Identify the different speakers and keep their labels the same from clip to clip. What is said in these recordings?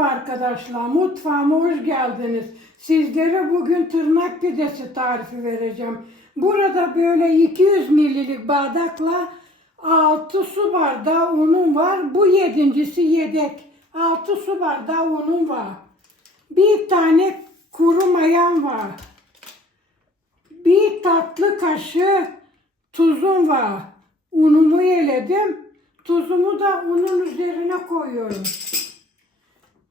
Speaker 1: Merhaba arkadaşlar, mutfağıma hoş geldiniz. Sizlere bugün tırnak pidesi tarifi vereceğim. Burada böyle 200 ml'lik bardakla 6 su bardağı unum var. Bu yedincisi yedek. 6 su bardağı unum var. Bir tane kuru mayam var. Bir tatlı kaşığı tuzum var. Unumu eledim. Tuzumu da unun üzerine koyuyorum.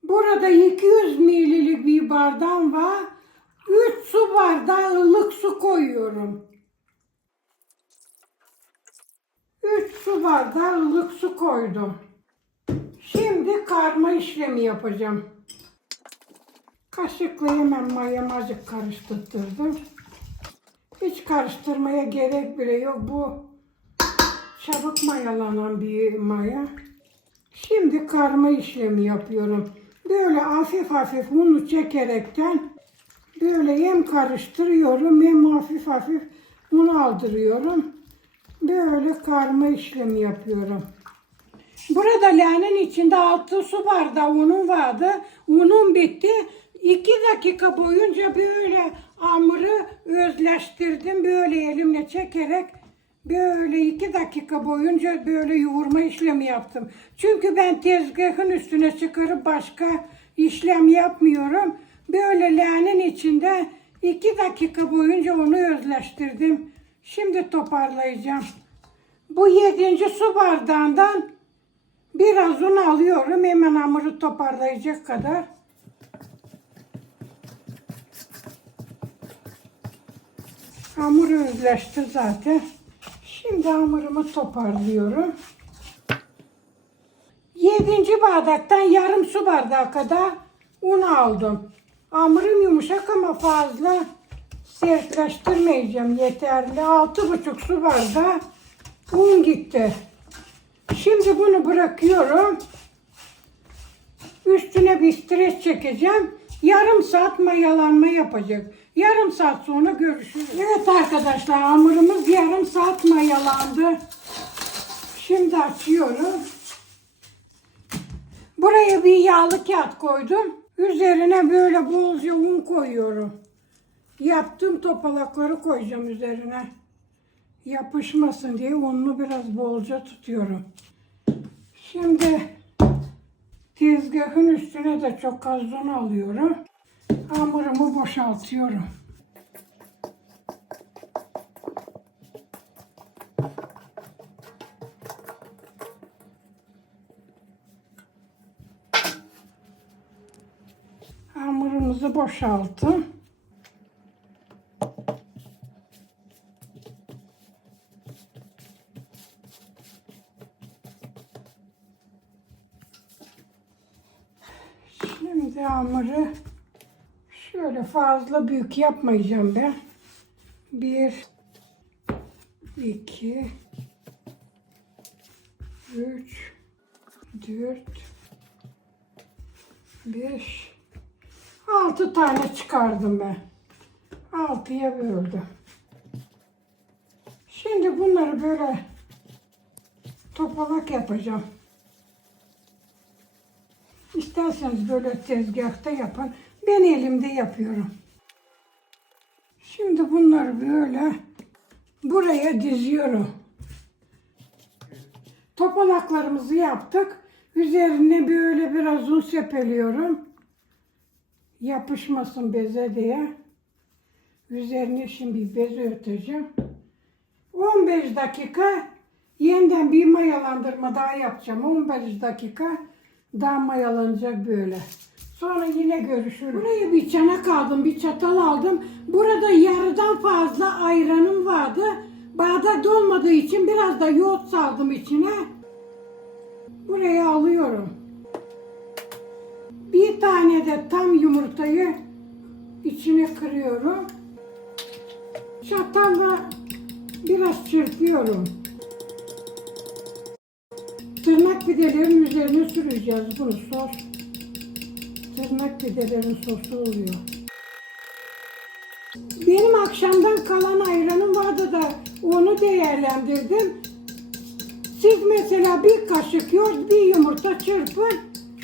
Speaker 1: Burada 200 ml'lik bir bardağım var. 3 su bardağı ılık su koyuyorum. 3 su bardağı ılık su koydum. Şimdi karma işlemi yapacağım. Kaşıkla hemen mayamı azıcık karıştırdım. Hiç karıştırmaya gerek bile yok. Bu çabuk mayalanan bir maya. Şimdi karma işlemi yapıyorum. Böyle hafif hafif unu çekerekten böyle hem karıştırıyorum hem hafif hafif unu aldırıyorum. Böyle karma işlemi yapıyorum. Burada leğenin içinde 6 su bardağı unum vardı. Unum bitti. 2 dakika boyunca böyle hamuru özleştirdim. Böyle elimle çekerek böyle iki dakika boyunca böyle yoğurma işlemi yaptım. Çünkü ben tezgahın üstüne çıkarıp başka işlem yapmıyorum. Böyle leğenin içinde iki dakika boyunca onu özleştirdim. Şimdi toparlayacağım. Bu yedinci su bardağından biraz un alıyorum. Hemen hamuru toparlayacak kadar. Hamur özleşti zaten. Şimdi hamurumu toparlıyorum. Yedinci bardaktan yarım su bardağı kadar un aldım. Hamurum yumuşak ama fazla sertleştirmeyeceğim yeterli. Altı buçuk su bardağı un gitti. Şimdi bunu bırakıyorum. Üstüne bir streç çekeceğim. Yarım saat mayalanma yapacak. Yarım saat sonra görüşürüz. Evet arkadaşlar hamurumuz yarım saat mayalandı. Şimdi açıyorum. Buraya bir yağlı kağıt koydum. Üzerine böyle bolca un koyuyorum. Yaptığım topalakları koyacağım üzerine. Yapışmasın diye ununu biraz bolca tutuyorum. Şimdi tezgahın üstüne de çok az un alıyorum. Hamurumu boşaltıyorum. Hamurumuzu boşalttım. Şimdi hamuru şöyle fazla büyük yapmayacağım ben. Bir, iki, üç, dört, beş, altı tane çıkardım ben. Altıya böldüm. Şimdi bunları böyle topalak yapacağım. İsterseniz böyle tezgahta yapın. Ben elimde yapıyorum. Şimdi bunları böyle buraya diziyorum. Topalaklarımızı yaptık. Üzerine böyle biraz un sepeliyorum. Yapışmasın beze diye. Üzerine şimdi bez örteceğim. 15 dakika yeniden bir mayalandırma daha yapacağım. 15 dakika daha mayalanacak böyle. Sonra yine görüşürüz. Buraya bir çanak aldım, bir çatal aldım. Burada yarıdan fazla ayranım vardı. Bardak dolmadığı için biraz da yoğurt saldım içine. Buraya alıyorum. Bir tane de tam yumurtayı içine kırıyorum. Çatalla biraz çırpıyorum. Tırnak pidelerin üzerine süreceğiz bunu sos. Tırnak pidelerin sosu oluyor. Benim akşamdan kalan ayranım vardı da onu değerlendirdim. Siz mesela bir kaşık yoğurt, bir yumurta çırpın.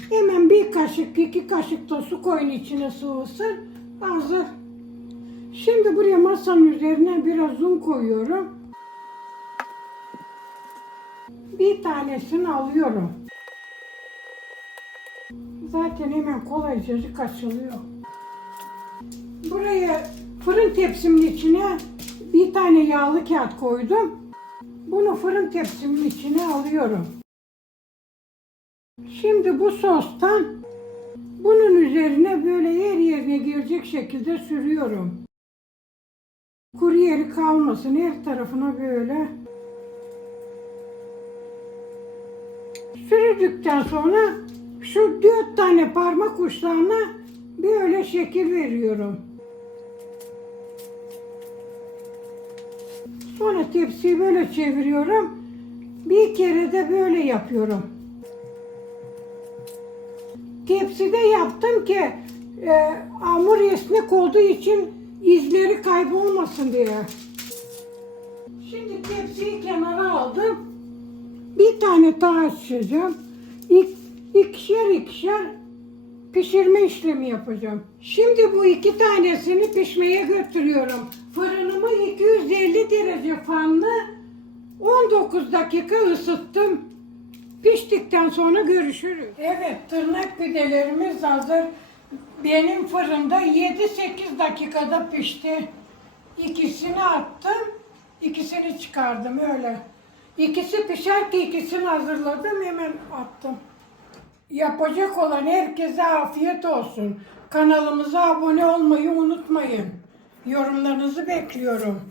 Speaker 1: Hemen bir kaşık, iki kaşık da su koyun içine sıvısın. Hazır. Şimdi buraya masanın üzerine biraz un koyuyorum. Bir tanesini alıyorum. Zaten hemen kolaycacık açılıyor. Buraya fırın tepsimin içine bir tane yağlı kağıt koydum. Bunu fırın tepsimin içine alıyorum. Şimdi bu sostan bunun üzerine böyle her yerine girecek şekilde sürüyorum. Kuru yeri kalmasın her tarafına böyle. Sürdükten sonra şu dört tane parmak uçlarına böyle şekil veriyorum. Sonra tepsiyi böyle çeviriyorum. Bir kere de böyle yapıyorum. Tepside yaptım ki e, hamur esnek olduğu için izleri kaybolmasın diye. Şimdi tepsiyi kenara aldım. Bir tane daha açacağım. İk, ikişer ikişer pişirme işlemi yapacağım. Şimdi bu iki tanesini pişmeye götürüyorum. Fırınımı 250 derece fanlı 19 dakika ısıttım. Piştikten sonra görüşürüz. Evet tırnak pidelerimiz hazır. Benim fırında 7-8 dakikada pişti. İkisini attım, ikisini çıkardım öyle. İkisi pişer ki ikisini hazırladım hemen attım. Yapacak olan herkese afiyet olsun. Kanalımıza abone olmayı unutmayın. Yorumlarınızı bekliyorum.